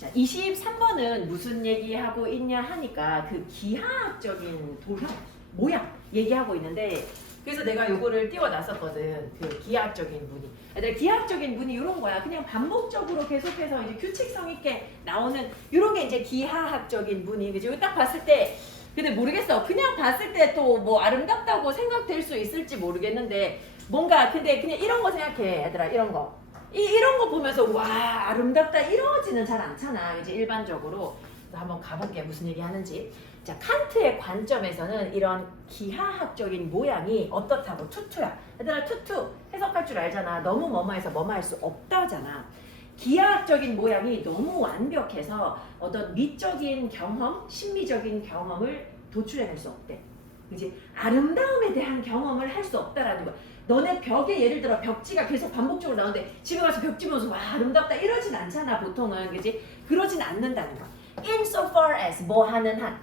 자, 23번은 무슨 얘기하고 있냐 하니까 그 기하학적인 도형, 모양 얘기하고 있는데 그래서 내가 요거를 띄워놨었거든. 그 기하학적인 무늬. 얘들아, 기하학적인 무늬 이런 거야. 그냥 반복적으로 계속해서 이제 규칙성 있게 나오는 이런 게 이제 기하학적인 무늬. 그지? 이거 딱 봤을 때 근데 모르겠어. 그냥 봤을 때 또 뭐 아름답다고 생각될 수 있을지 모르겠는데 뭔가 근데 그냥 이런 거 생각해. 얘들아, 이런 거. 이런 거 보면서 와 아름답다 이러지는 잘 않잖아. 이제 일반적으로 한번 가볼게 무슨 얘기 하는지. 자, 칸트의 관점에서는 이런 기하학적인 모양이 어떻다고 투투야. 얘들아 투투 해석할 줄 알잖아. 너무 뭐뭐해서 뭐뭐 할 수 없다잖아. 기하학적인 모양이 너무 완벽해서 어떤 미적인 경험, 심미적인 경험을 도출해낼 수 없대. 그지? 아름다움에 대한 경험을 할 수 없다라는 거야. 너네 벽에 예를 들어 벽지가 계속 반복적으로 나오는데 집에 가서 벽지 보면서 와 아름답다 이러진 않잖아 보통은. 그지? 그러진 않는다는 거야. insofar as 뭐 하는 한.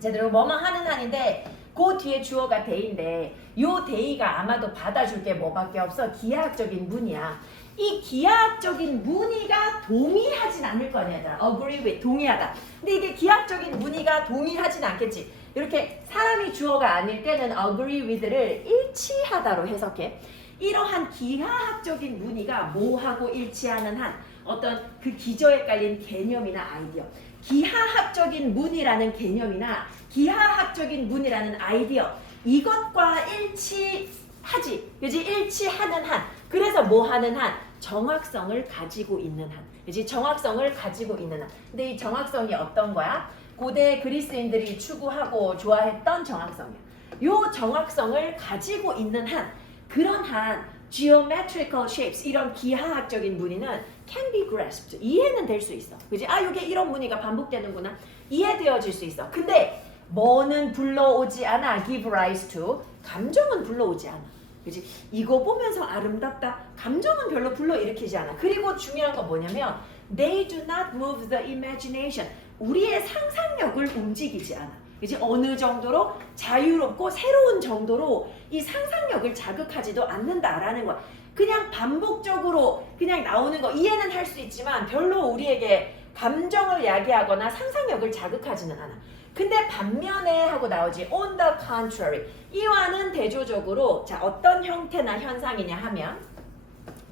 제대로 뭐만 하는 한인데 그 뒤에 주어가 대인데 요 대의가 아마도 받아줄 게 뭐밖에 없어. 기하학적인 무늬야. 이 기하학적인 무늬가 동의하진 않을 거 아니야. 얘들아. agree with 동의하다. 근데 이게 기하학적인 무늬가 동의하진 않겠지. 이렇게 사람이 주어가 아닐 때는 agree with를 일치하다로 해석해. 이러한 기하학적인 무늬가 뭐하고 일치하는 한 어떤 그 기저에 깔린 개념이나 아이디어. 기하학적인 무늬라는 개념이나 기하학적인 무늬라는 아이디어 이것과 일치하지. 그지? 일치하는 한. 그래서 뭐 하는 한? 정확성을 가지고 있는 한. 그지? 정확성을 가지고 있는 한. 근데 이 정확성이 어떤 거야? 고대 그리스인들이 추구하고 좋아했던 정확성이야. 요 정확성을 가지고 있는 한 그런 한 geometrical shapes 이런 기하학적인 무늬는 can be grasped 이해는 될 수 있어. 그지? 아 이게 이런 무늬가 반복되는구나. 이해되어질 수 있어. 근데 뭐는 불러오지 않아. give rise to 감정은 불러오지 않아. 그지? 이거 보면서 아름답다. 감정은 별로 불러일으키지 않아. 그리고 중요한 건 뭐냐면 they do not move the imagination. 우리의 상상력을 움직이지 않아. 그지? 어느 정도로 자유롭고 새로운 정도로 이 상상력을 자극하지도 않는다라는 거야. 그냥 반복적으로 그냥 나오는 거 이해는 할 수 있지만 별로 우리에게 감정을 야기하거나 상상력을 자극하지는 않아. 근데 반면에 하고 나오지 on the contrary 이와는 대조적으로 자 어떤 형태나 현상이냐 하면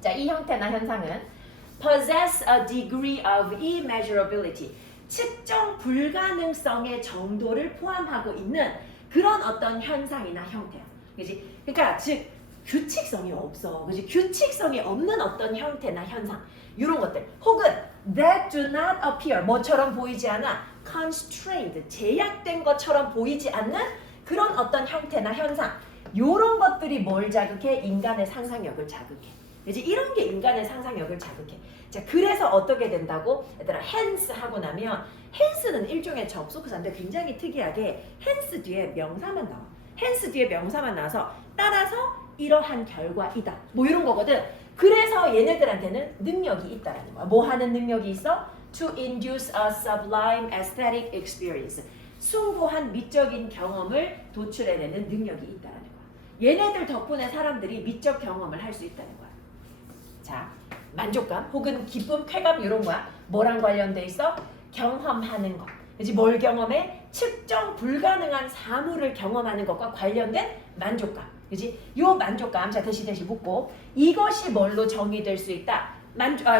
자 이 형태나 현상은 possess a degree of immeasurability 측정 불가능성의 정도를 포함하고 있는 그런 어떤 현상이나 형태야. 그지? 그러니까 즉 규칙성이 없어. 그지? 규칙성이 없는 어떤 형태나 현상 이런 것들 혹은 that do not appear 뭐처럼 보이지 않아 constrained 제약된 것처럼 보이지 않는 그런 어떤 형태나 현상 이런 것들이 뭘 자극해? 인간의 상상력을 자극해. 그지? 이런 게 인간의 상상력을 자극해. 자, 그래서 어떻게 된다고? 얘들아, hence 하고 나면 hence는 일종의 접속사인데 굉장히 특이하게 hence 뒤에 명사만 나와. hence 뒤에 명사만 나와서 따라서 이러한 결과이다. 뭐 이런 거거든. 그래서 얘네들한테는 능력이 있다라는 거야. 뭐 하는 능력이 있어? To induce a sublime aesthetic experience. 숭고한 미적인 경험을 도출해내는 능력이 있다라는 거야. 얘네들 덕분에 사람들이 미적 경험을 할 수 있다는 거야. 자, 만족감 혹은 기쁨, 쾌감 이런 거야. 뭐랑 관련돼 있어? 경험하는 것. 그지? 뭘 경험해? 측정 불가능한 사물을 경험하는 것과 관련된 만족감. 그지? 요 만족감 자 대시 묻고 이것이 뭘로 정의될 수 있다?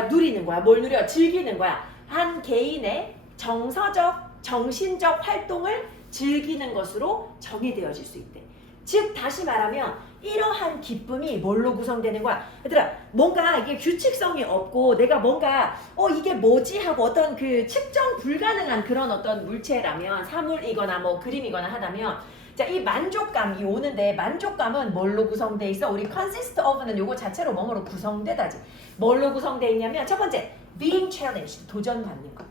누리는 거야. 뭘 누려? 즐기는 거야. 한 개인의 정서적, 정신적 활동을 즐기는 것으로 정의되어질 수 있대. 즉 다시 말하면 이러한 기쁨이 뭘로 구성되는 거야? 얘들아 뭔가 이게 규칙성이 없고 내가 뭔가 이게 뭐지 하고 어떤 그 측정 불가능한 그런 어떤 물체라면 사물이거나 뭐 그림이거나 하다면 자 이 만족감이 오는데 만족감은 뭘로 구성돼 있어? 우리 consist of는 요거 자체로 뭐뭐로 구성되다지. 뭘로 구성돼 있냐면 첫 번째 being challenged 도전받는 거.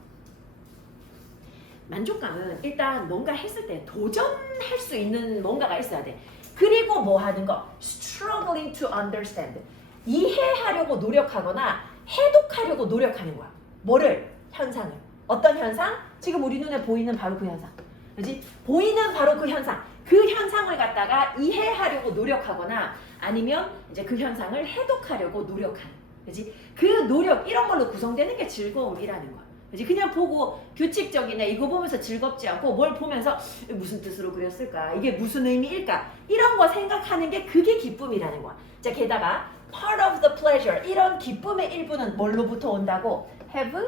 만족감은 일단 뭔가 했을 때 도전할 수 있는 뭔가가 있어야 돼. 그리고 뭐 하는 거? struggling to understand. 이해하려고 노력하거나 해독하려고 노력하는 거야. 뭐를? 현상을. 어떤 현상? 지금 우리 눈에 보이는 바로 그 현상. 그지? 보이는 바로 그 현상. 그 현상을 갖다가 이해하려고 노력하거나 아니면 이제 그 현상을 해독하려고 노력하는. 그지? 그 노력 이런 걸로 구성되는 게 즐거움이라는 거야. 그지? 그냥 보고 규칙적이네 이거 보면서 즐겁지 않고 뭘 보면서 무슨 뜻으로 그렸을까? 이게 무슨 의미일까? 이런 거 생각하는 게 그게 기쁨이라는 거야. 자, 게다가 part of the pleasure 이런 기쁨의 일부는 뭘로부터 온다고? have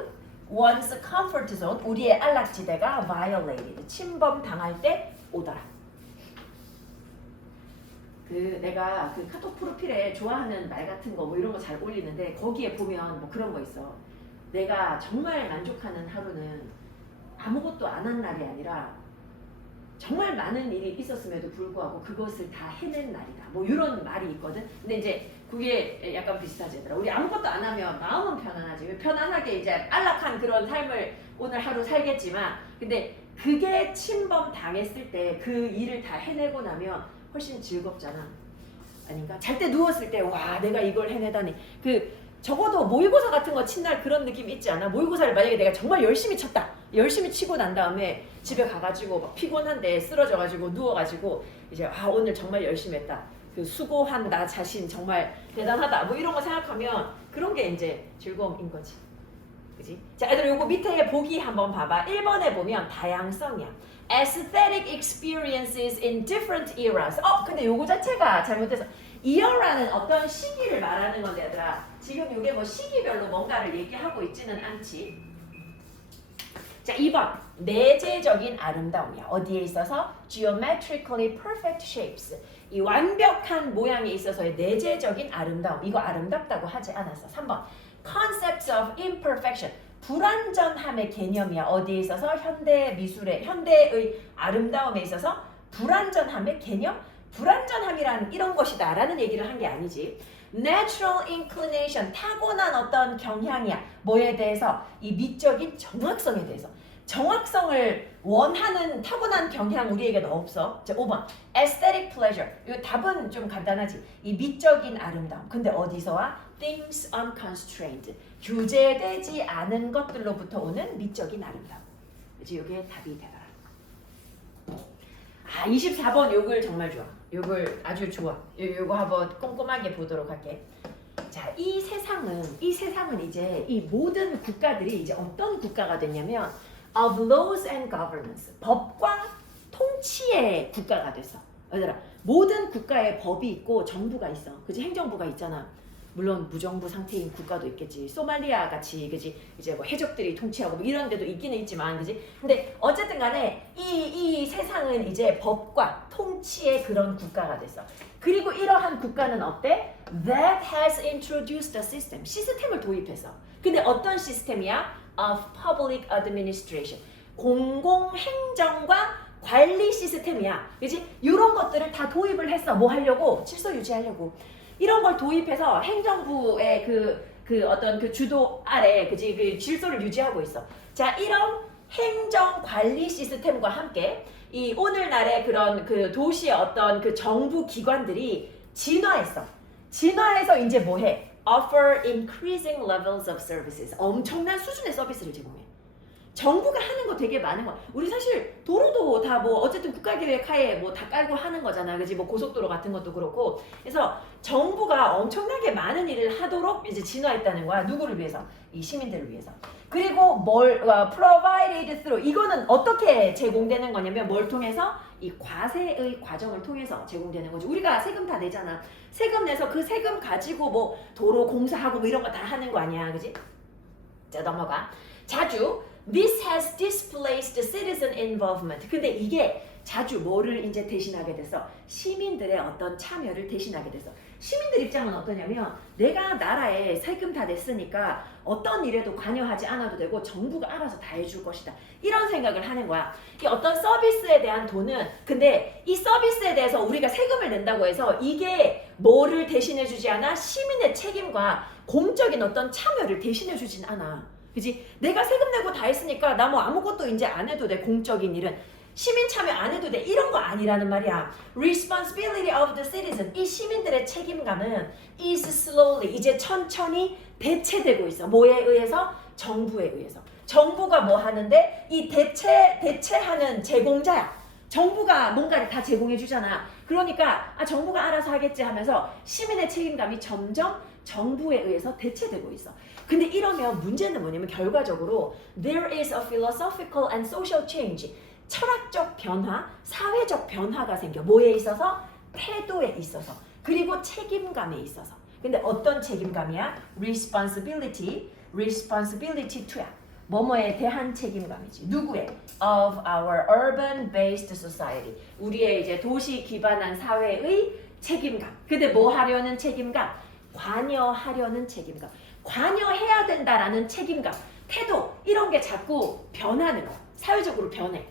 one's comfort zone 우리의 안락지대가 violated 침범당할 때 오더라. 내가 그 카톡 프로필에 좋아하는 말 같은 거 뭐 이런 거 잘 올리는데 거기에 보면 뭐 그런 거 있어. 내가 정말 만족하는 하루는 아무것도 안 한 날이 아니라 정말 많은 일이 있었음에도 불구하고 그것을 다 해낸 날이다. 뭐 이런 말이 있거든. 근데 이제 그게 약간 비슷하지 얘들아. 우리 아무것도 안 하면 마음은 편안하지. 편안하게 이제 안락한 그런 삶을 오늘 하루 살겠지만 근데 그게 침범 당했을 때 그 일을 다 해내고 나면 훨씬 즐겁잖아. 아닌가? 잘 때 누웠을 때 와 내가 이걸 해내다니 적어도 모의고사 같은 거 친 날 그런 느낌 있지 않아? 모의고사를 만약에 내가 정말 열심히 쳤다. 열심히 치고 난 다음에 집에 가가지고 막 피곤한데 쓰러져가지고 누워가지고 이제 오늘 정말 열심히 했다. 수고한 나 자신 정말 대단하다. 뭐 이런 거 생각하면 그런 게 이제 즐거움인 거지. 그지? 자, 애들 요거 밑에 보기 한번 봐봐. 1번에 보면 다양성이야. Aesthetic experiences in different eras. 근데 요거 자체가 잘못돼서 이어라는 어떤 시기를 말하는 건데 얘들아 지금 이게 뭐 시기별로 뭔가를 얘기하고 있지는 않지. 자 2번 내재적인 아름다움이야. 어디에 있어서? Geometrically perfect shapes 이 완벽한 모양에 있어서의 내재적인 아름다움 이거 아름답다고 하지 않았어. 3번 Concepts of imperfection 불완전함의 개념이야. 어디에 있어서? 현대 미술의 현대의 아름다움에 있어서 불완전함의 개념? 불완전함이란 이런 것이다 라는 얘기를 한 게 아니지. Natural inclination 타고난 어떤 경향이야. 뭐에 대해서? 이 미적인 정확성에 대해서. 정확성을 원하는 타고난 경향 우리에게는 없어. 자 5번 aesthetic pleasure 이 답은 좀 간단하지. 이 미적인 아름다움. 근데 어디서 와? Things unconstrained 규제되지 않은 것들로부터 오는 미적인 아름다움. 그치? 이게 답이 되더라. 24번 요걸 정말 좋아. 요걸 아주 좋아. 요거 한번 꼼꼼하게 보도록 할게. 자, 이 세상은 이제 이 모든 국가들이 이제 어떤 국가가 됐냐면 of laws and governance 법과 통치의 국가가 됐어. 얘들아, 모든 국가에 법이 있고 정부가 있어. 그치? 행정부가 있잖아. 물론 무정부 상태인 국가도 있겠지. 소말리아 같이 그지 이제 뭐 해적들이 통치하고 뭐 이런 데도 있기는 있지만 그지. 근데 어쨌든 간에 이 세상은 이제 법과 통치의 그런 국가가 됐어. 그리고 이러한 국가는 어때? That has introduced a system. 시스템을 도입했어. 근데 어떤 시스템이야? Of public administration. 공공행정과 관리 시스템이야. 그지? 이런 것들을 다 도입을 했어. 뭐 하려고? 질서 유지하려고. 이런 걸 도입해서 행정부의 그 어떤 그 주도 아래 그지 그 질서를 유지하고 있어. 자, 이런 행정 관리 시스템과 함께 이 오늘날의 그런 그 도시의 어떤 그 정부 기관들이 진화했어. 진화해서 이제 뭐해? Offer increasing levels of services. 엄청난 수준의 서비스를 제공해. 정부가 하는 거 되게 많은 거야. 우리 사실 도로도 다 뭐 어쨌든 국가계획 하에 뭐 다 깔고 하는 거잖아. 그지? 뭐 고속도로 같은 것도 그렇고. 그래서 정부가 엄청나게 많은 일을 하도록 이제 진화했다는 거야. 누구를 위해서? 이 시민들을 위해서. 그리고 provided through 이거는 어떻게 제공되는 거냐면 뭘 통해서? 이 과세의 과정을 통해서 제공되는 거지. 우리가 세금 다 내잖아. 세금 내서 그 세금 가지고 뭐 도로 공사하고 뭐 이런 거 다 하는 거 아니야. 그지? 자, 넘어가. 자주 This has displaced citizen involvement. 근데 이게 자주 뭐를 이제 대신하게 됐어? 시민들의 어떤 참여를 대신하게 됐어. 시민들 입장은 어떠냐면 내가 나라에 세금 다 냈으니까 어떤 일에도 관여하지 않아도 되고 정부가 알아서 다 해줄 것이다. 이런 생각을 하는 거야. 이 어떤 서비스에 대한 돈은 근데 이 서비스에 대해서 우리가 세금을 낸다고 해서 이게 뭐를 대신해 주지 않아? 시민의 책임과 공적인 어떤 참여를 대신해 주진 않아. 그지? 내가 세금 내고 다 했으니까 나 뭐 아무것도 이제 안 해도 돼. 공적인 일은 시민 참여 안 해도 돼. 이런 거 아니라는 말이야. Responsibility of the citizen. 이 시민들의 책임감은 is slowly 이제 천천히 대체되고 있어. 뭐에 의해서? 정부에 의해서. 정부가 뭐 하는데 이 대체하는 제공자야. 정부가 뭔가를 다 제공해 주잖아. 그러니까 정부가 알아서 하겠지 하면서 시민의 책임감이 점점 정부에 의해서 대체되고 있어. 근데 이러면 문제는 뭐냐면 결과적으로 there is a philosophical and social change. 철학적 변화, 사회적 변화가 생겨. 뭐에 있어서? 태도에 있어서. 그리고 책임감에 있어서. 근데 어떤 책임감이야? responsibility to야. 뭐뭐에 대한 책임감이지. 누구의? Of our urban-based society. 우리의 이제 도시 기반한 사회의 책임감. 근데 뭐 하려는 책임감? 관여하려는 책임감. 관여해야 된다라는 책임감. 태도. 이런 게 자꾸 변하는 거야. 사회적으로 변해.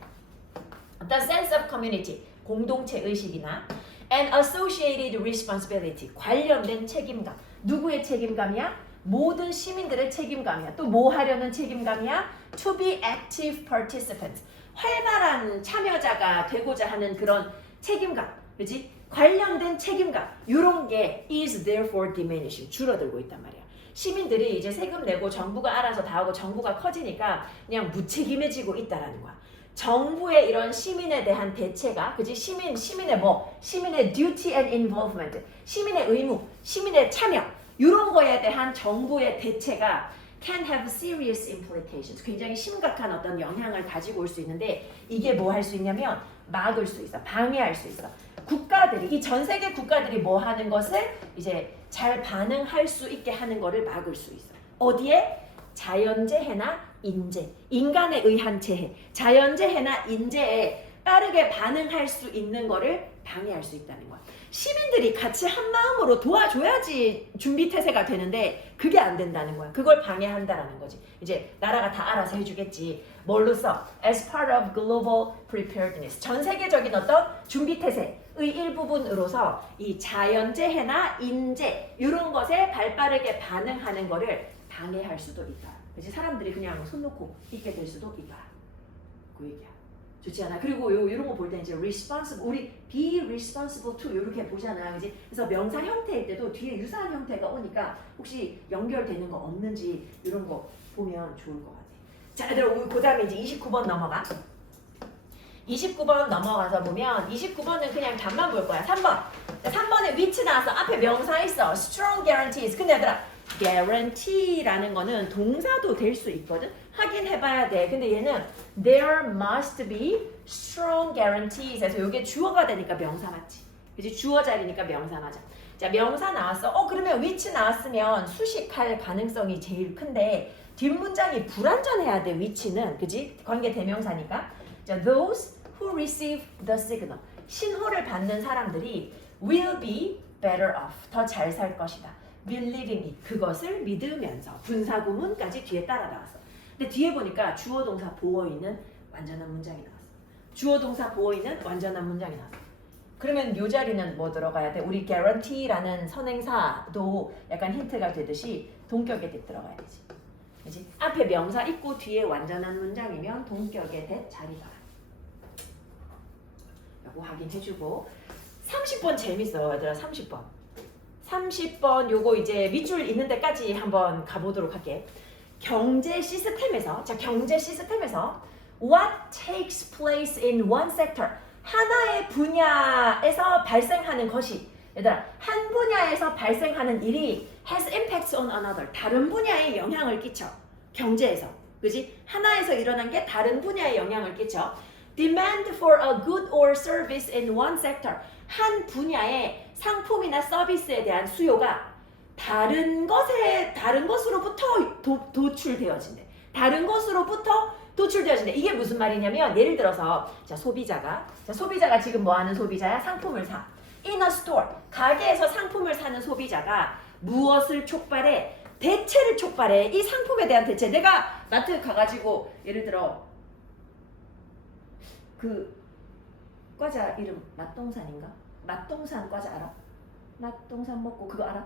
The sense of community. 공동체 의식이나 and associated responsibility. 관련된 책임감. 누구의 책임감이야? 모든 시민들의 책임감이야. 또 뭐 하려는 책임감이야? To be active participants. 활발한 참여자가 되고자 하는 그런 책임감. 그지? 관련된 책임감. 이런 게 is therefore diminishing. 줄어들고 있단 말이야. 시민들이 이제 세금 내고 정부가 알아서 다 하고 정부가 커지니까 그냥 무책임해지고 있다라는 거야. 정부의 이런 시민에 대한 대체가, 그지? 시민의 뭐? 시민의 duty and involvement. 시민의 의무, 시민의 참여. 이런 거에 대한 정부의 대체가 can have serious implications. 굉장히 심각한 어떤 영향을 가지고 올 수 있는데 이게 뭐 할 수 있냐면 막을 수 있어. 방해할 수 있어. 국가들이, 이 전 세계 국가들이 뭐 하는 것을 이제 잘 반응할 수 있게 하는 거를 막을 수 있어. 어디에? 자연재해나 인재. 인간에 의한 재해. 자연재해나 인재에 빠르게 반응할 수 있는 거를 방해할 수 있다는 거야. 시민들이 같이 한 마음으로 도와줘야지 준비태세가 되는데 그게 안 된다는 거야. 그걸 방해한다라는 거지. 이제 나라가 다 알아서 해주겠지. 뭘로 써? As part of global preparedness. 전 세계적인 어떤 준비태세의 일부분으로서 이 자연재해나 인재 이런 것에 발빠르게 반응하는 거를 방해할 수도 있다. 그치? 사람들이 그냥 손 놓고 있게 될 수도 있다. 그 얘기야. 좋지 않아? 그리고 이런 거 볼 때 이제 responsible, 우리 be responsible to 이렇게 보잖아, 그지? 그래서 명사 형태일 때도 뒤에 유사한 형태가 오니까 혹시 연결되는 거 없는지 이런 거 보면 좋을 것 같아. 자, 얘들아, 우리 그다음에 이제 29번 넘어가. 29번 넘어가서 보면 29번은 그냥 답만 볼 거야. 3번. 3번에 which 나와서 앞에 명사 있어. strong guarantees. 근데 얘들아, guarantee라는 거는 동사도 될 수 있거든. 확인해봐야 돼. 근데 얘는 there must be strong guarantees 해서 이게 주어가 되니까 명사 맞지? 그치? 주어 자리니까 명사 맞아. 자, 명사 나왔어. 그러면 which 나왔으면 수식할 가능성이 제일 큰데 뒷문장이 불완전해야 돼. which는. 그지? 관계 대명사니까. 자, those who receive the signal. 신호를 받는 사람들이 will be better off. 더 잘 살 것이다. believing it. 그것을 믿으면서. 분사구문까지 뒤에 따라 나왔어. 근데 뒤에 보니까 주어 동사 보어 있는 완전한 문장이 나왔어. 주어 동사 보어 있는 완전한 문장이 나왔어. 그러면 이 자리는 뭐 들어가야 돼? 우리 guarantee라는 선행사도 약간 힌트가 되듯이 동격의 대 들어가야 되지. 그치? 앞에 명사 있고 뒤에 완전한 문장이면 동격의 대 자리가. 라고 확인해주고 30번 재밌어요, 얘들아. 30번 요거 이제 밑줄 있는 데까지 한번 가보도록 할게. 경제 시스템에서, 자, 경제 시스템에서 what takes place in one sector. 하나의 분야에서 발생하는 것이, 얘들아, 한 분야에서 발생하는 일이 has impacts on another. 다른 분야에 영향을 끼쳐. 경제에서. 그지? 하나에서 일어난 게 다른 분야에 영향을 끼쳐. Demand for a good or service in one sector. 한 분야의 상품이나 서비스에 대한 수요가 다른 것으로부터 도출되어진대. 다른 것으로부터 도출되어진대. 이게 무슨 말이냐면 예를 들어서 자, 소비자가 지금 뭐 하는 소비자야? 상품을 사. In a store. 가게에서 상품을 사는 소비자가 무엇을 촉발해? 대체를 촉발해. 이 상품에 대한 대체. 내가 마트 가가지고 예를 들어 그 과자 이름 맛동산인가? 맛동산 과자 알아? 맛동산 먹고 그거 알아?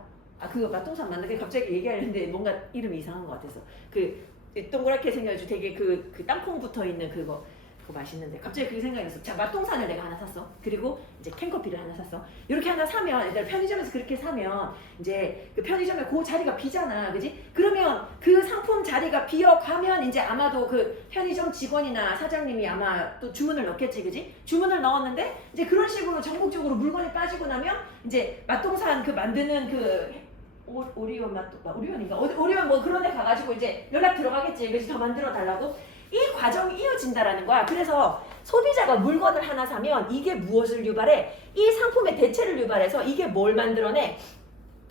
그거 맛동산 맞는데 갑자기 얘기하려는데 뭔가 이름이 이상한 것 같아서 그 동그랗게 생겨가지고 되게 그 땅콩 붙어 있는 그거 맛있는데 갑자기 그게 생각이 났어. 자, 맛동산을 내가 하나 샀어. 그리고 이제 캔커피를 하나 샀어. 이렇게 하나 사면 얘들 편의점에서 그렇게 사면 이제 그 편의점에 그 자리가 비잖아, 그지? 그러면 그 상품 자리가 비어가면 이제 아마도 그 편의점 직원이나 사장님이 아마 또 주문을 넣겠지, 그지? 주문을 넣었는데 이제 그런 식으로 전국적으로 물건이 빠지고 나면 이제 맛동산 그 만드는 그 오리온 맛도 오리온인가? 오리온 뭐 그런 데 가가지고 이제 연락 들어가겠지. 그래서 더 만들어 달라고. 이 과정이 이어진다라는 거야. 그래서 소비자가 물건을 하나 사면 이게 무엇을 유발해? 이 상품의 대체를 유발해서 이게 뭘 만들어내?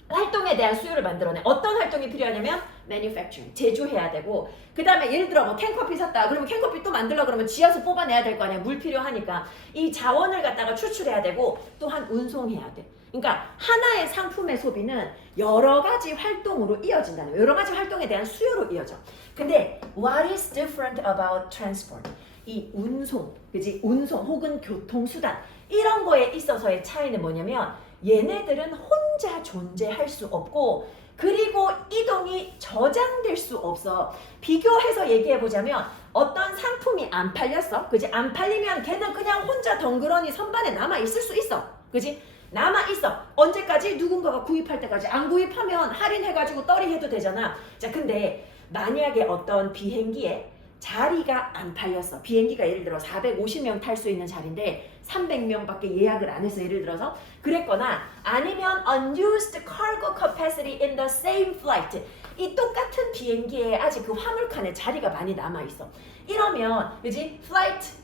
활동에 대한 수요를 만들어내. 어떤 활동이 필요하냐면 manufacturing, 제조해야 되고, 그 다음에 예를 들어 뭐 캔커피 샀다. 그러면 캔커피 또 만들려고 그러면 지하수 뽑아내야 될 거 아니야. 물 필요하니까. 이 자원을 갖다가 추출해야 되고 또한 운송해야 돼. 그러니까 하나의 상품의 소비는 여러 가지 활동으로 이어진다는 거예요. 여러 가지 활동에 대한 수요로 이어져. 근데 what is different about transport? 이 운송, 그지? 운송 혹은 교통수단 이런 거에 있어서의 차이는 뭐냐면 얘네들은 혼자 존재할 수 없고 그리고 이동이 저장될 수 없어. 비교해서 얘기해보자면 어떤 상품이 안 팔렸어. 그지? 안 팔리면 걔는 그냥 혼자 덩그러니 선반에 남아있을 수 있어. 그지? 남아있어. 언제까지? 누군가가 구입할 때까지. 안 구입하면 할인해가지고 떨이해도 되잖아. 자, 근데 만약에 어떤 비행기에 자리가 안 팔렸어. 비행기가 예를 들어 450명 탈 수 있는 자리인데 300명밖에 예약을 안 해서 예를 들어서 그랬거나 아니면 unused cargo capacity in the same flight. 이 똑같은 비행기에 아직 그 화물칸에 자리가 많이 남아있어. 이러면 그지? flight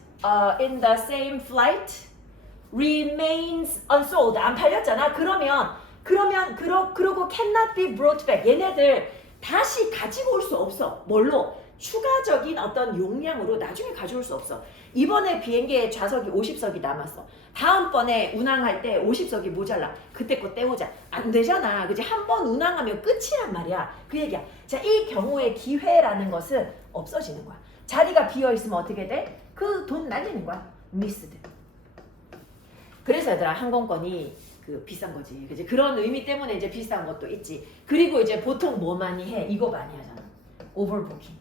in the same flight remains unsold. 안 팔렸잖아. 그러고 cannot be brought back. 얘네들 다시 가지고 올 수 없어. 뭘로? 추가적인 어떤 용량으로 나중에 가져올 수 없어. 이번에 비행기에 좌석이 50석이 남았어. 다음번에 운항할 때 50석이 모자라. 그때 거 때우자. 안 되잖아. 그지? 한 번 운항하면 끝이란 말이야. 그 얘기야. 자, 이 경우에 기회라는 것은 없어지는 거야. 자리가 비어있으면 어떻게 돼? 그 돈 날리는 거야. 미스드. 그래서 얘들아 항공권이 그 비싼 거지. 그지? 그런 의미 때문에 이제 비싼 것도 있지. 그리고 이제 보통 뭐 많이 해? 이거 많이 하잖아. 오버부킹.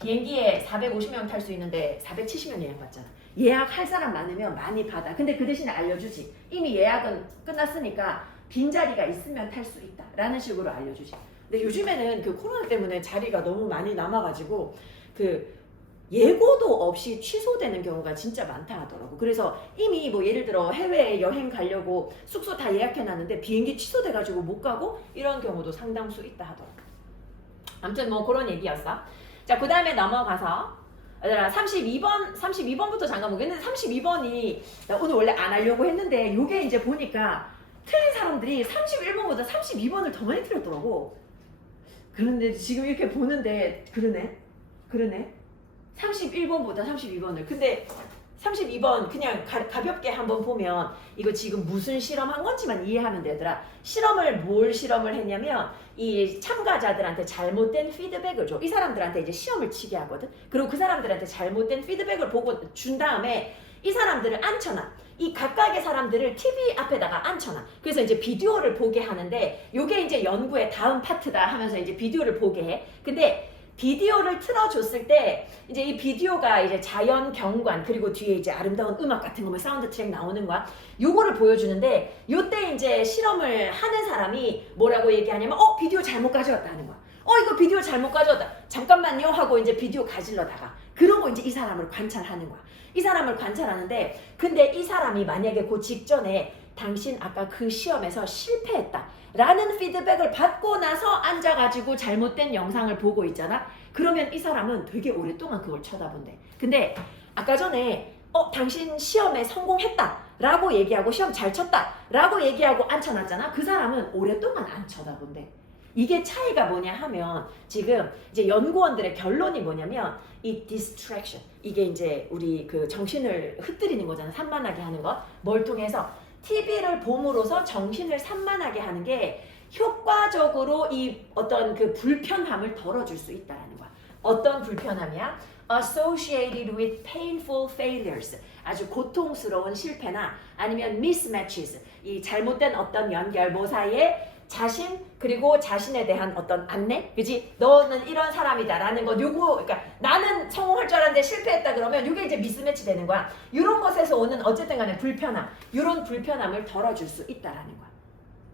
비행기에 450명 탈 수 있는데 470명 예약 받잖아. 예약할 사람 많으면 많이 받아. 근데 그 대신에 알려주지. 이미 예약은 끝났으니까 빈자리가 있으면 탈 수 있다. 라는 식으로 알려주지. 근데 요즘에는 그 코로나 때문에 자리가 너무 많이 남아가지고 그 예고도 없이 취소되는 경우가 진짜 많다 하더라고. 그래서 이미 뭐 예를 들어 해외에 여행 가려고 숙소 다 예약해놨는데 비행기 취소돼가지고 못 가고 이런 경우도 상당수 있다 하더라고. 아무튼 뭐 그런 얘기였어. 자, 그 다음에 넘어가서 32번부터 잠깐 보겠는데 32번이 오늘 원래 안 하려고 했는데 요게 이제 보니까 틀린 사람들이 31번보다 32번을 더 많이 틀렸더라고. 그런데 지금 이렇게 보는데 그러네 31번보다 32번을. 근데 32번 그냥 가볍게 한번 보면 이거 지금 무슨 실험한 건지만 이해하면 되더라. 뭘 실험을 했냐면 이 참가자들한테 잘못된 피드백을 줘. 이 사람들한테 이제 시험을 치게 하거든. 그리고 그 사람들한테 잘못된 피드백을 보고 준 다음에 이 사람들을 앉혀놔. 이 각각의 사람들을 TV 앞에다가 앉혀놔. 그래서 이제 비디오를 보게 하는데 요게 이제 연구의 다음 파트다 하면서 이제 비디오를 보게 해. 근데 비디오를 틀어줬을 때 이제 이 비디오가 이제 자연 경관 그리고 뒤에 이제 아름다운 음악 같은 거면 사운드 트랙 나오는 거야. 요거를 보여주는데 요때 이제 실험을 하는 사람이 뭐라고 얘기하냐면 비디오 잘못 가져왔다 하는 거야. 이거 비디오 잘못 가져왔다. 잠깐만요 하고 이제 비디오 가지러다가 그러고 이제 이 사람을 관찰하는 거야. 이 사람을 관찰하는데 근데 이 사람이 만약에 그 직전에 당신 아까 그 시험에서 실패했다 라는 피드백을 받고 나서 앉아가지고 잘못된 영상을 보고 있잖아. 그러면 이 사람은 되게 오랫동안 그걸 쳐다본대. 근데 아까 전에 당신 시험에 성공했다 라고 얘기하고 시험 잘 쳤다 라고 얘기하고 앉혀놨잖아. 그 사람은 오랫동안 안 쳐다본대. 이게 차이가 뭐냐 하면 지금 이제 연구원들의 결론이 뭐냐면 이 distraction 이게 이제 우리 그 정신을 흩뜨리는 거잖아. 산만하게 하는 거. 뭘 통해서 TV를 봄으로써 정신을 산만하게 하는 게 효과적으로 이 어떤 그 불편함을 덜어줄 수 있다는 거야. 어떤 불편함이야? Associated with painful failures. 아주 고통스러운 실패나 아니면 mismatches. 이 잘못된 어떤 연결 뭐 사이에 자신 그리고 자신에 대한 어떤 안내, 그지? 너는 이런 사람이다라는 것, 그러니까 나는 성공할 줄 알았는데 실패했다 그러면 이게 이제 미스매치 되는 거야. 이런 것에서 오는 어쨌든간에 불편함, 이런 불편함을 덜어줄 수 있다라는 거야,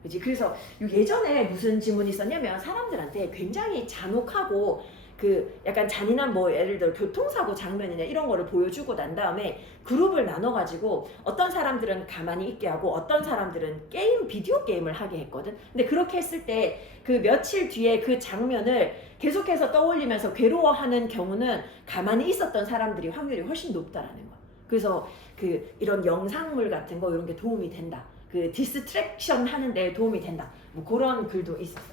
그지? 그래서 예전에 무슨 질문이 있었냐면 사람들한테 굉장히 잔혹하고 그 약간 잔인한 뭐 예를 들어 교통사고 장면이나 이런 거를 보여주고 난 다음에 그룹을 나눠가지고 어떤 사람들은 가만히 있게 하고 어떤 사람들은 비디오 게임을 하게 했거든. 근데 그렇게 했을 때 그 며칠 뒤에 그 장면을 계속해서 떠올리면서 괴로워하는 경우는 가만히 있었던 사람들이 확률이 훨씬 높다라는 거야. 그래서 그 이런 영상물 같은 거 이런 게 도움이 된다. 그 디스트랙션 하는 데 도움이 된다. 뭐 그런 글도 있었어.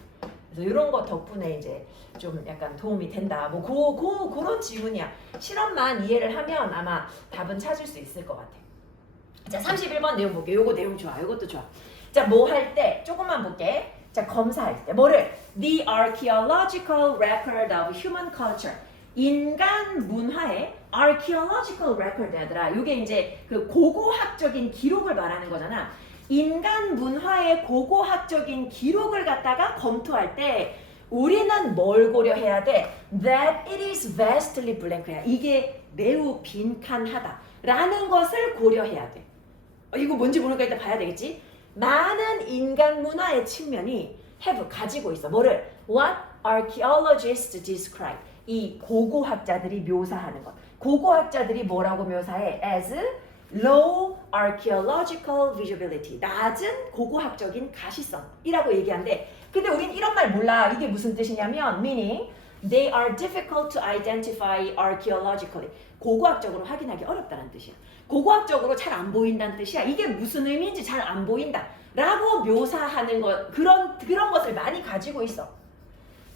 그래서 이런 거 덕분에 이제 좀 약간 도움이 된다. 뭐 그런 질문이야. 실험만 이해를 하면 아마 답은 찾을 수 있을 것 같아. 자, 31번 내용 볼게. 요거 내용 좋아. 요것도 좋아. 자, 뭐 할 때 조금만 볼게. 자, 검사할 때 뭐를? The archaeological record of human culture. 인간 문화의 archaeological record 하더라. 이게 이제 그 고고학적인 기록을 말하는 거잖아. 인간 문화의 고고학적인 기록을 갖다가 검토할 때 우리는 뭘 고려해야 돼? That it is vastly blank야. 이게 매우 빈칸하다 라는 것을 고려해야 돼. 이거 뭔지 모르니까 일단 봐야 되겠지? 많은 인간 문화의 측면이 have 가지고 있어. 뭐를? What archaeologists describe. 이 고고학자들이 묘사하는 것. 고고학자들이 뭐라고 묘사해? As low archaeological visibility. 낮은 고고학적인 가시성이라고 얘기하는데 근데 우린 이런 말 몰라. 이게 무슨 뜻이냐면 meaning they are difficult to identify archaeologically. 고고학적으로 확인하기 어렵다는 뜻이야. 고고학적으로 잘 안 보인다는 뜻이야. 이게 무슨 의미인지 잘 안 보인다 라고 묘사하는 것 그런 것을 많이 가지고 있어.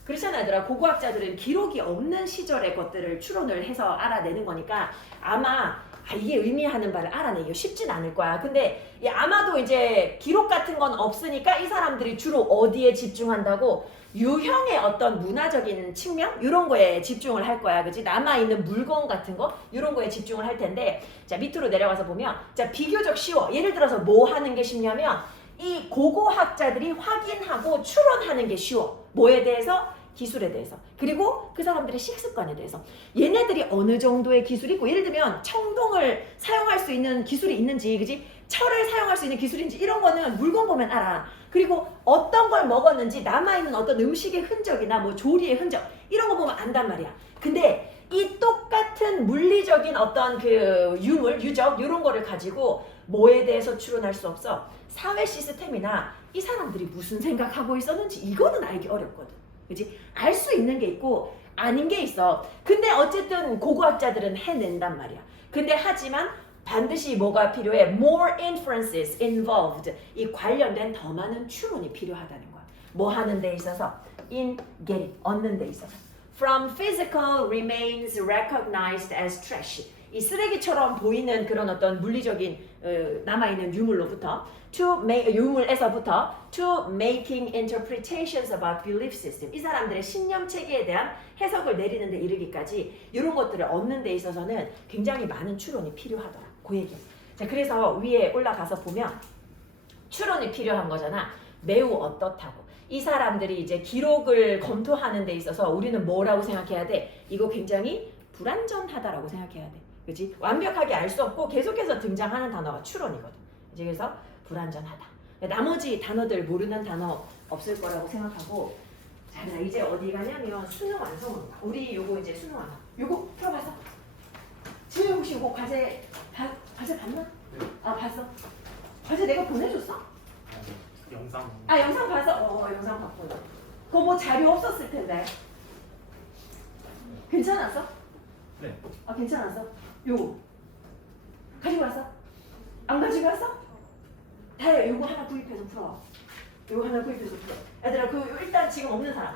그렇잖아 얘들아. 고고학자들은 기록이 없는 시절의 것들을 추론을 해서 알아내는 거니까 아마 이게 의미하는 바를 알아내기가 쉽진 않을 거야. 근데 아마도 이제 기록 같은 건 없으니까 이 사람들이 주로 어디에 집중한다고? 유형의 어떤 문화적인 측면? 이런 거에 집중을 할 거야. 그치? 남아있는 물건 같은 거? 이런 거에 집중을 할 텐데 자 밑으로 내려가서 보면 자 비교적 쉬워. 예를 들어서 뭐 하는 게 쉽냐면 이 고고학자들이 확인하고 추론하는 게 쉬워. 뭐에 대해서? 기술에 대해서. 그리고 그 사람들의 식습관에 대해서. 얘네들이 어느 정도의 기술이 있고 예를 들면 청동을 사용할 수 있는 기술이 있는지 그지? 철을 사용할 수 있는 기술인지 이런 거는 물건 보면 알아. 그리고 어떤 걸 먹었는지 남아있는 어떤 음식의 흔적이나 뭐 조리의 흔적 이런 거 보면 안단 말이야. 근데 이 똑같은 물리적인 어떤 그 유적 이런 거를 가지고 뭐에 대해서 추론할 수 없어. 사회 시스템이나 이 사람들이 무슨 생각하고 있었는지 이거는 알기 어렵거든. 그치? 알 수 있는 게 있고 아닌 게 있어. 근데 어쨌든 고고학자들은 해낸단 말이야. 근데 하지만 반드시 뭐가 필요해? More inferences involved. 이 관련된 더 많은 추론이 필요하다는 거야. 뭐 하는 데 있어서? In getting, 얻는 데 있어서. From physical remains recognized as trash. 이 쓰레기처럼 보이는 그런 어떤 물리적인 남아있는 유물로부터 유물에서부터 to making interpretations about belief system. 이 사람들의 신념 체계에 대한 해석을 내리는 데 이르기까지 이런 것들을 얻는 데 있어서는 굉장히 많은 추론이 필요하더라. 그 얘기. 자, 그래서 위에 올라가서 보면 추론이 필요한 거잖아. 매우 어떻다고. 이 사람들이 이제 기록을 검토하는 데 있어서 우리는 뭐라고 생각해야 돼? 이거 굉장히 불완전하다라고 생각해야 돼. 그치? 완벽하게 알 수 없고 계속해서 등장하는 단어가 추론이거든. 그래서 불완전하다. 나머지 단어들 모르는 단어 없을 거라고 생각하고 자, 이제 어디 가냐면 수능 완성으로 가. 우리 요거 이제 수능 완성. 요거 풀어봤어? 지금 혹시 요거 과제 봤나? 네. 아 봤어. 과제 내가 보내줬어? 영상. 아 영상 봐서? 영상 봤구나. 그거 뭐 자료 없었을 텐데. 괜찮았어? 네. 아 괜찮았어? 요거 가지고 왔어? 안 가지고 왔어? 다야 요거 하나 구입해서 풀어. 요거 하나 구입해서 풀어. 얘들아 그 일단 지금 없는 사람.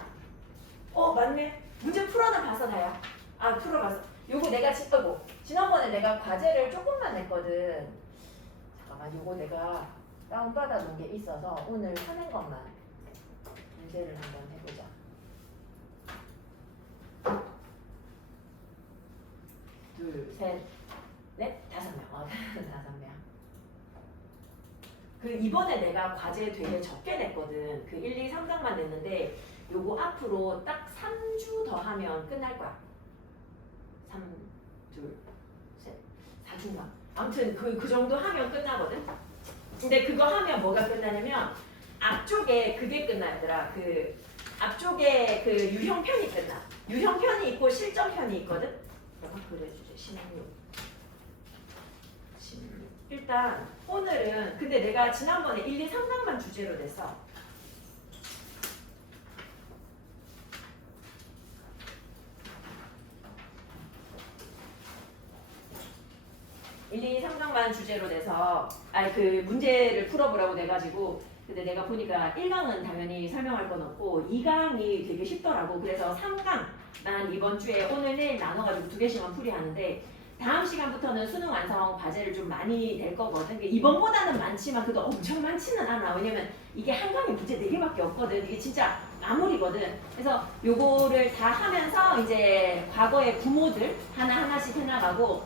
맞네. 문제 풀어는 봤어 다야. 아 풀어봤어. 요거 내가 지난번에 내가 과제를 조금만 냈거든. 잠깐만 요거 내가 다운받아 놓은 게 있어서 오늘 하는 것만 문제를 한번 해보자. 둘, 셋, 넷, 5명. 5명. 그 이번에 내가 과제 되게 적게 냈거든. 그 1, 2, 3강만 냈는데 요거 앞으로 딱 3주 더 하면 끝날 거야. 3, 2, 셋, 4중강. 아무튼 그 정도 하면 끝나거든. 근데 그거 하면 뭐가 끝나냐면 앞쪽에 그게 끝나더라. 그 앞쪽에 그 유형편이 끝나. 유형편이 있고 실전편이 있거든. 그러면 그래주지. 16. 일단 오늘은 근데 내가 지난번에 1, 2, 3강만 주제로 냈어. 1, 2, 3강만 주제로 내서 그 문제를 풀어보라고 내가지고 근데 내가 보니까 1강은 당연히 설명할 건 없고 2강이 되게 쉽더라고. 그래서 3강 난 이번 주에 오늘 내일 나눠가지고 2개씩만 풀이하는데 다음 시간부터는 수능 완성 과제를 좀 많이 낼 거거든. 이번보다는 많지만 그래도 엄청 많지는 않아. 왜냐면 이게 한 강에 문제 4개밖에 없거든. 이게 진짜 마무리거든. 그래서 요거를 다 하면서 이제 과거의 부모들 하나하나씩 해나가고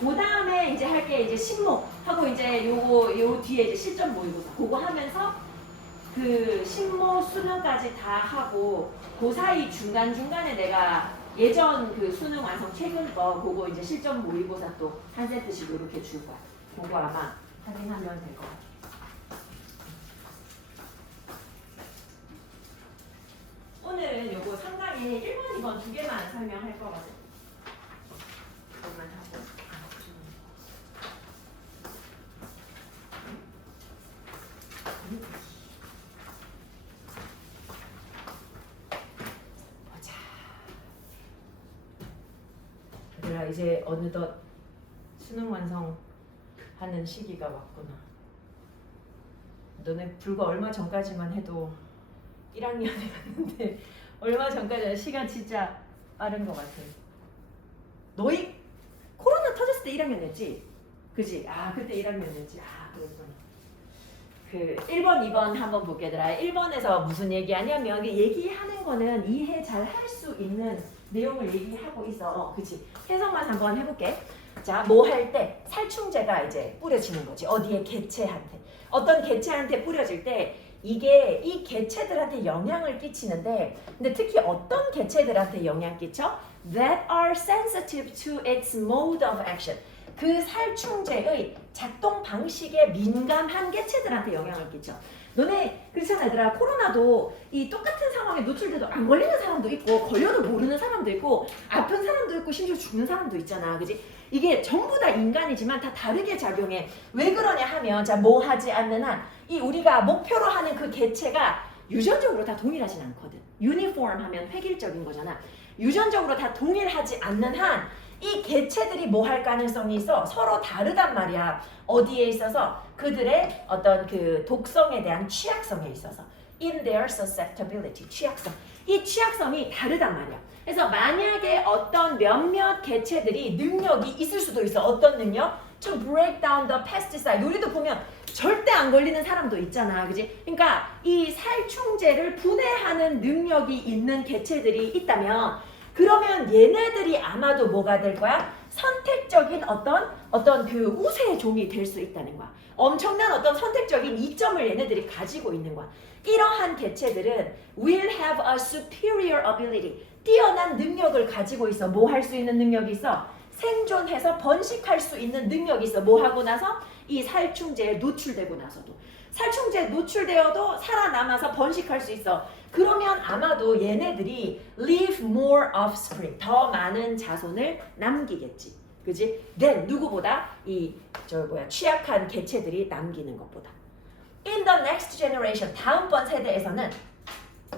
그 다음에 이제 할 게 이제 신모 하고 이제 요 뒤에 이제 실전 모의고사 그거 하면서 그 신모 수능까지 다 하고 그 사이 중간중간에 내가 예전 그 수능 완성 최근 거 그거 이제 실전 모의고사 또 한 세트씩 이렇게 줄 거야. 그거 아마 확인하면 될 것 같아. 오늘은 요거 상당히 1번, 2번 2개만 설명할 거거든. 그것만 하고. 보자. 얘들아 이제 어느덧 수능 완성하는 시기가 왔구나. 너네 불과 얼마 전까지만 해도 1학년에 갔는데 얼마 전까지 시간 진짜 빠른 것 같아. 너희 코로나 터졌을 때 1학년이었지? 그지? 그때 1학년이었지. 그랬구나. 그 1번, 2번 한번 볼게 얘들아. 1번에서 무슨 얘기하냐면 얘기하는 거는 이해 잘 할 수 있는 내용을 얘기하고 있어. 그치? 해석만 한번 해볼게. 자, 뭐 할 때 살충제가 이제 뿌려지는 거지. 어디에 개체한테. 어떤 개체한테 뿌려질 때 이게 이 개체들한테 영향을 끼치는데 근데 특히 어떤 개체들한테 영향 끼쳐? That are sensitive to its mode of action. 그 살충제의 작동 방식에 민감한 개체들한테 영향을 끼쳐. 너네 그렇잖아 얘들아. 코로나도 이 똑같은 상황에 노출돼도 안 걸리는 사람도 있고 걸려도 모르는 사람도 있고 아픈 사람도 있고 심지어 죽는 사람도 있잖아. 그지? 이게 전부 다 인간이지만 다 다르게 작용해. 왜 그러냐 하면 자, 뭐 하지 않는 한 이 우리가 목표로 하는 그 개체가 유전적으로 다 동일하진 않거든. 유니폼 하면 획일적인 거잖아. 유전적으로 다 동일하지 않는 한 이 개체들이 뭐 할 가능성이 있어? 서로 다르단 말이야. 어디에 있어서? 그들의 어떤 그 독성에 대한 취약성에 있어서. In their susceptibility. 취약성. 이 취약성이 다르단 말이야. 그래서 만약에 어떤 몇몇 개체들이 능력이 있을 수도 있어. 어떤 능력? To break down the pesticide. 우리도 보면 절대 안 걸리는 사람도 있잖아. 그지? 그러니까 이 살충제를 분해하는 능력이 있는 개체들이 있다면 그러면 얘네들이 아마도 뭐가 될 거야? 선택적인 어떤 그 우세의 종이 될 수 있다는 거야. 엄청난 어떤 선택적인 이점을 얘네들이 가지고 있는 거야. 이러한 개체들은 will have a superior ability. 뛰어난 능력을 가지고 있어. 뭐 할 수 있는 능력이 있어? 생존해서 번식할 수 있는 능력이 있어. 뭐 하고 나서? 이 살충제에 노출되고 나서도. 살충제에 노출되어도 살아남아서 번식할 수 있어. 그러면 아마도 얘네들이 leave more offspring. 더 많은 자손을 남기겠지. 그지? then 누구보다 취약한 개체들이 남기는 것보다. In the next generation. 다음번 세대에서는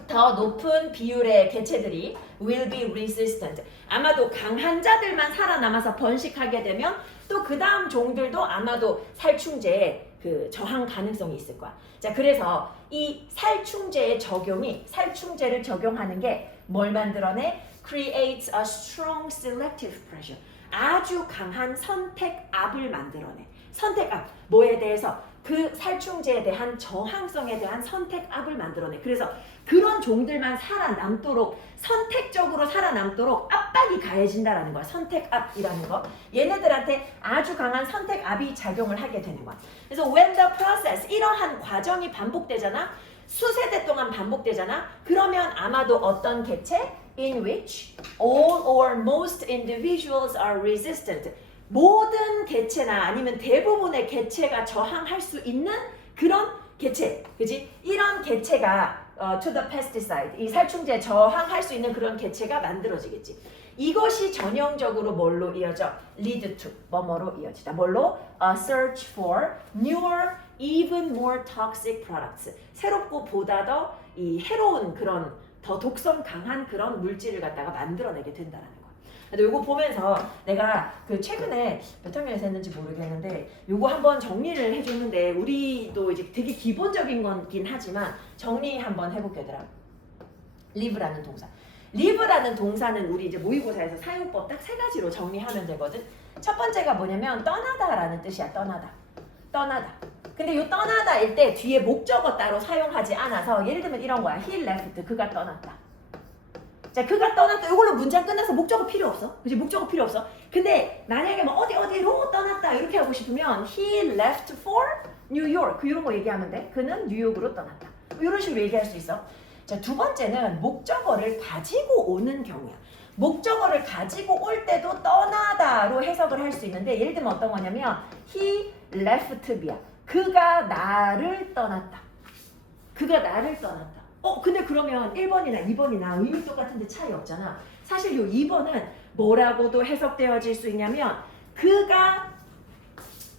더 높은 비율의 개체들이 will be resistant. 아마도 강한 자들만 살아남아서 번식하게 되면 또 그 다음 종들도 아마도 살충제에 그 저항 가능성이 있을 거야. 자, 그래서 이 살충제의 적용이 살충제를 적용하는 게 뭘 만들어내? Creates a strong selective pressure. 아주 강한 선택압을 만들어내. 선택압. 뭐에 대해서? 그 살충제에 대한 저항성에 대한 선택압을 만들어내. 그래서 그런 종들만 살아남도록 선택적으로 살아남도록 압박이 가해진다라는 거야. 선택압이라는 거. 얘네들한테 아주 강한 선택압이 작용을 하게 되는 거야. 그래서 when the process 이러한 과정이 반복되잖아. 수세대 동안 반복되잖아. 그러면 아마도 어떤 개체? In which all or most individuals are resistant. 모든 개체나 아니면 대부분의 개체가 저항할 수 있는 그런 개체. 그지? 이런 개체가 to the pesticide. 이 살충제 저항할 수 있는 그런 개체가 만들어지겠지. 이것이 전형적으로 뭘로 이어져? lead to, 뭐뭐로 이어지다. 뭘로? A search for newer, even more toxic products. 새롭고 보다 더 이 해로운 그런 더 독성 강한 그런 물질을 갖다가 만들어내게 된다는 거. 근데 요거 보면서 내가 그 최근에 몇 학년에서 했는지 모르겠는데 요거 한번 정리를 해줬는데 우리도 이제 되게 기본적인 거긴 하지만 정리 한번 해볼게 얘들아. live라는 동사. live라는 동사는 우리 이제 모의고사에서 사용법 딱 3가지로 정리하면 되거든. 첫 번째가 뭐냐면 떠나다라는 뜻이야. 떠나다. 근데 이 떠나다일 때 뒤에 목적어 따로 사용하지 않아서 예를 들면 이런 거야. He left. 그가 떠났다. 자, 그가 떠났다. 이걸로 문장 끝나서 목적어 필요 없어. 그치? 목적어 필요 없어. 근데 만약에 뭐 어디로 떠났다 이렇게 하고 싶으면 He left for New York. 이런 거 얘기하면 돼. 그는 뉴욕으로 떠났다. 이런 식으로 얘기할 수 있어. 자, 두 번째는 목적어를 가지고 오는 경우야. 목적어를 가지고 올 때도 떠나다로 해석을 할 수 있는데 예를 들면 어떤 거냐면 He left me야. 그가 나를 떠났다. 근데 그러면 1번이나 2번이나 의미 똑같은데 차이 없잖아. 사실 이 2번은 뭐라고도 해석되어질 수 있냐면 그가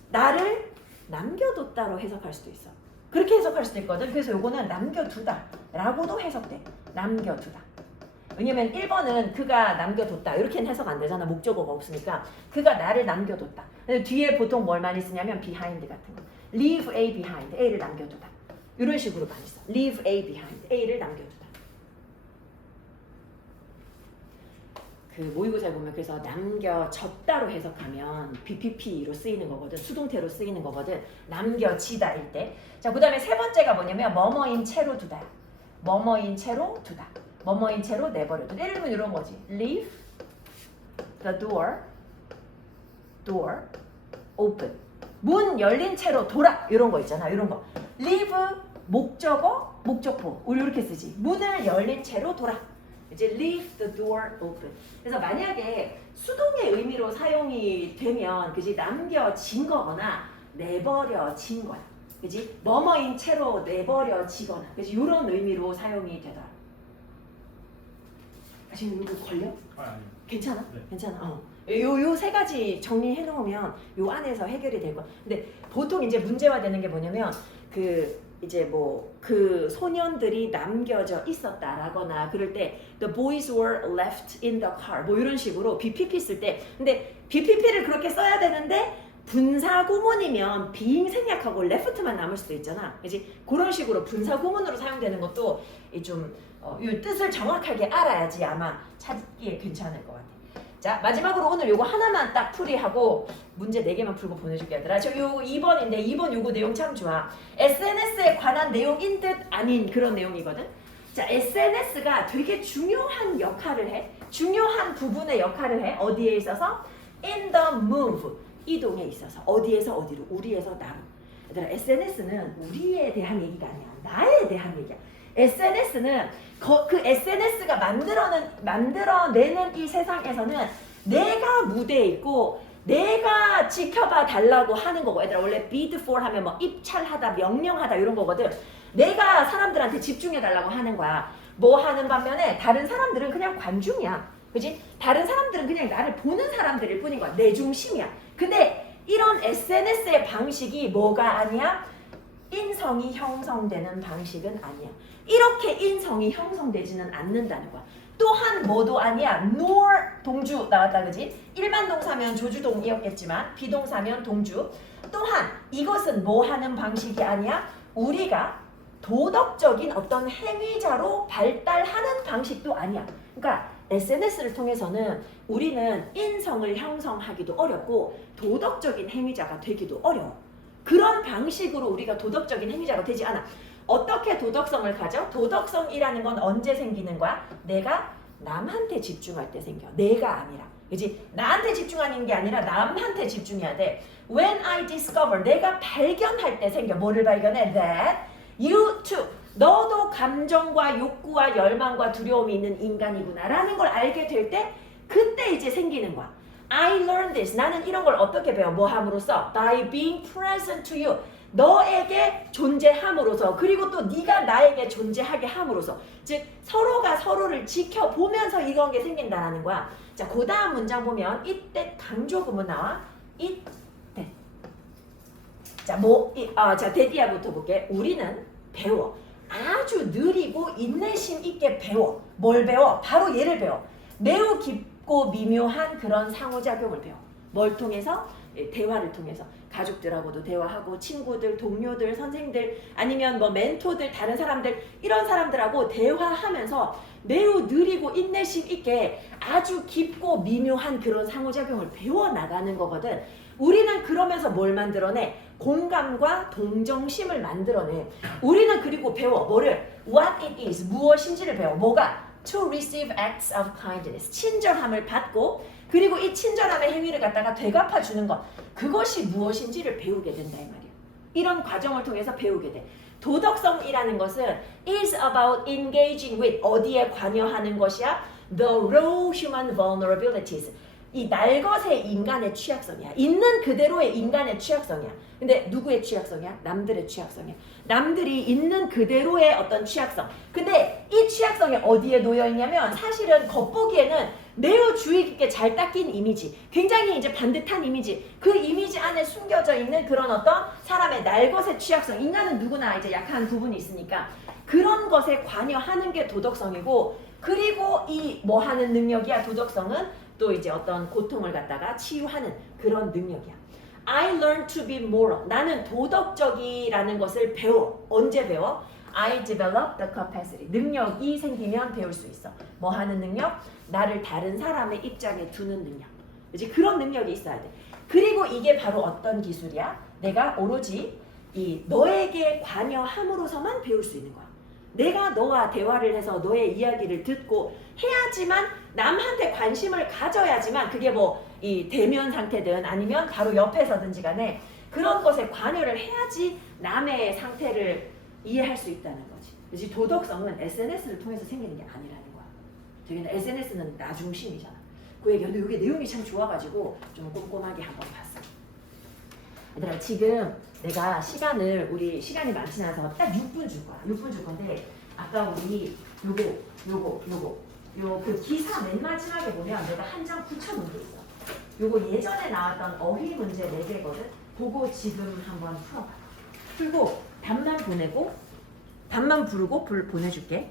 나를 남겨뒀다로 해석할 수도 있어. 그렇게 해석할 수도 있거든. 그래서 요거는 남겨두다 라고도 해석돼. 남겨두다. 왜냐면 1번은 그가 남겨뒀다 이렇게는 해석 안 되잖아. 목적어가 없으니까. 그가 나를 남겨뒀다. 근데 뒤에 보통 뭘 많이 쓰냐면 behind 같은 거. leave A behind. A를 남겨두다. 이런 식으로 많이 써. leave A behind. A를 남겨두다. 그 모의고사에 보면 그래서 남겨졌다로 해석하면 BPP로 쓰이는 거거든. 수동태로 쓰이는 거거든. 남겨지다일 때. 자, 그 다음에 세 번째가 뭐냐면 뭐뭐인 채로 두다. 뭐뭐인 채로 두다. 뭐뭐인 채로 내버려두다. 예를 들면 이런 거지. leave the door open. 문 열린 채로 돌아. 이런 거 있잖아. 이런 거. leave 목적어, 목적보. 우리 이렇게 쓰지. 문을 열린 채로 돌아. 이제 leave the door open. 그래서 만약에 수동의 의미로 사용이 되면 그지 남겨진 거거나 내버려진 거야. 그지 뭐뭐인 채로 내버려지거나 그지 이런 의미로 사용이 되더라. 지금 이거 걸려? 아니. 괜찮아? 네. 괜찮아. 요 세 가지 정리해 놓으면 요 안에서 해결이 될 거야. 근데 보통 이제 문제화 되는 게 뭐냐면 이제 뭐 그 소년들이 남겨져 있었다라거나 그럴 때 the boys were left in the car 뭐 이런 식으로 BPP 쓸 때 근데 BPP를 그렇게 써야 되는데 분사 구문이면 being 생략하고 left만 남을 수도 있잖아. 그지? 그런 식으로 분사 구문으로 사용되는 것도 좀 이 뜻을 정확하게 알아야지 아마 찾기에 괜찮을 것 같아. 자, 마지막으로 오늘 요거 하나만 딱 풀이하고 문제 4개만 풀고 보내줄게 얘들아. 저 요거 2번인데 2번 요거 내용 참 좋아. SNS에 관한 내용인 듯 아닌 그런 내용이거든. 자, SNS가 되게 중요한 역할을 해. 중요한 부분의 역할을 해. 어디에 있어서? In the move. 이동에 있어서. 어디에서 어디로? 우리에서 나로. 얘들아, SNS는 우리에 대한 얘기가 아니야. 나에 대한 얘기야. SNS는 그 SNS가 만들어내는 이 세상에서는 내가 무대에 있고 내가 지켜봐 달라고 하는 거고. 얘들아, 원래 bid for 하면 뭐 입찰하다, 명령하다 이런 거거든. 내가 사람들한테 집중해 달라고 하는 거야. 뭐 하는 반면에 다른 사람들은 그냥 관중이야. 그지? 다른 사람들은 그냥 나를 보는 사람들일 뿐인 거야. 내 중심이야. 근데 이런 SNS의 방식이 뭐가 아니야? 인성이 형성되는 방식은 아니야. 이렇게 인성이 형성되지는 않는다는 거야. 또한 뭐도 아니야. nor 동주 나왔다 그지? 일반 동사면 조주동이었겠지만 비동사면 동주. 또한 이것은 뭐 하는 방식이 아니야. 우리가 도덕적인 어떤 행위자로 발달하는 방식도 아니야. 그러니까 SNS를 통해서는 우리는 인성을 형성하기도 어렵고 도덕적인 행위자가 되기도 어려워. 그런 방식으로 우리가 도덕적인 행위자가 되지 않아. 어떻게 도덕성을 가져? 도덕성이라는 건 언제 생기는 거야? 내가 남한테 집중할 때 생겨. 내가 아니라. 그지? 나한테 집중하는 게 아니라 남한테 집중해야 돼. When I discover, 내가 발견할 때 생겨. 뭐를 발견해? That you too, 너도 감정과 욕구와 열망과 두려움이 있는 인간이구나 라는 걸 알게 될 때 그때 이제 생기는 거야. I learned this. 나는 이런 걸 어떻게 배워? 뭐 함으로써? By being present to you. 너에게 존재함으로써 그리고 또 네가 나에게 존재하게 함으로써 즉 서로가 서로를 지켜보면서 이런 게 생긴다라는 거야. 자, 그 다음 문장 보면 이때 강조구문 나와. 이때. 자, 자, 데디아부터 볼게. 우리는 배워. 아주 느리고 인내심 있게 배워. 뭘 배워? 바로 얘를 배워. 매우 깊고 미묘한 그런 상호작용을 배워. 뭘 통해서? 대화를 통해서. 가족들하고도 대화하고 친구들, 동료들, 선생들 아니면 뭐 멘토들, 다른 사람들 이런 사람들하고 대화하면서 매우 느리고 인내심 있게 아주 깊고 미묘한 그런 상호작용을 배워나가는 거거든. 우리는 그러면서 뭘 만들어내? 공감과 동정심을 만들어내. 우리는 그리고 배워. 뭐를? What it is. 무엇인지를 배워. 뭐가? To receive acts of kindness. 친절함을 받고 그리고 이 친절함의 행위를 갖다가 되갚아 주는 것. 그것이 무엇인지를 배우게 된다 이 말이야. 이런 과정을 통해서 배우게 돼. 도덕성이라는 것은 is about engaging with 어디에 관여하는 것이야? The raw human vulnerabilities. 이 날것의 인간의 취약성이야. 있는 그대로의 인간의 취약성이야. 근데 누구의 취약성이야? 남들의 취약성이야. 남들이 있는 그대로의 어떤 취약성. 근데 이 취약성이 어디에 놓여 있냐면 사실은 겉보기에는 매우 주의 깊게 잘 닦인 이미지. 굉장히 이제 반듯한 이미지. 그 이미지 안에 숨겨져 있는 그런 어떤 사람의 날것의 취약성. 인간은 누구나 이제 약한 부분이 있으니까 그런 것에 관여하는 게 도덕성이고 그리고 이 뭐 하는 능력이야? 도덕성은 또 이제 어떤 고통을 갖다가 치유하는 그런 능력이야. I learned to be moral. 나는 도덕적이라는 것을 배워. 언제 배워? I develop the capacity. 능력이 생기면 배울 수 있어. 뭐 하는 능력? 나를 다른 사람의 입장에 두는 능력. 이제 그런 능력이 있어야 돼. 그리고 이게 바로 어떤 기술이야? 내가 오로지 이 너에게 관여함으로서만 배울 수 있는 거야. 내가 너와 대화를 해서 너의 이야기를 듣고 해야지만 남한테 관심을 가져야지만 그게 뭐 이 대면 상태든 아니면 바로 옆에서든지 간에 그런 것에 관여를 해야지 남의 상태를 이해할 수 있다는 거지. 그래서 도덕성은 SNS를 통해서 생기는 게 아니라는 거야. 저기는 SNS는 나 중심이잖아. 그 얘기인데 이게 내용이 참 좋아가지고 좀 꼼꼼하게 한번 봤어. 얘들아 지금 내가 우리 시간이 많지 않아서 딱 6분 줄 거야. 6분 줄 건데 아까 우리 요거 그 기사 맨 마지막에 보면 내가 한 장 붙여놓은 게 있어. 요거 예전에 나왔던 어휘 문제 4개거든. 그거 지금 한번 풀어봐. 풀고 답만 부르고 보내줄게.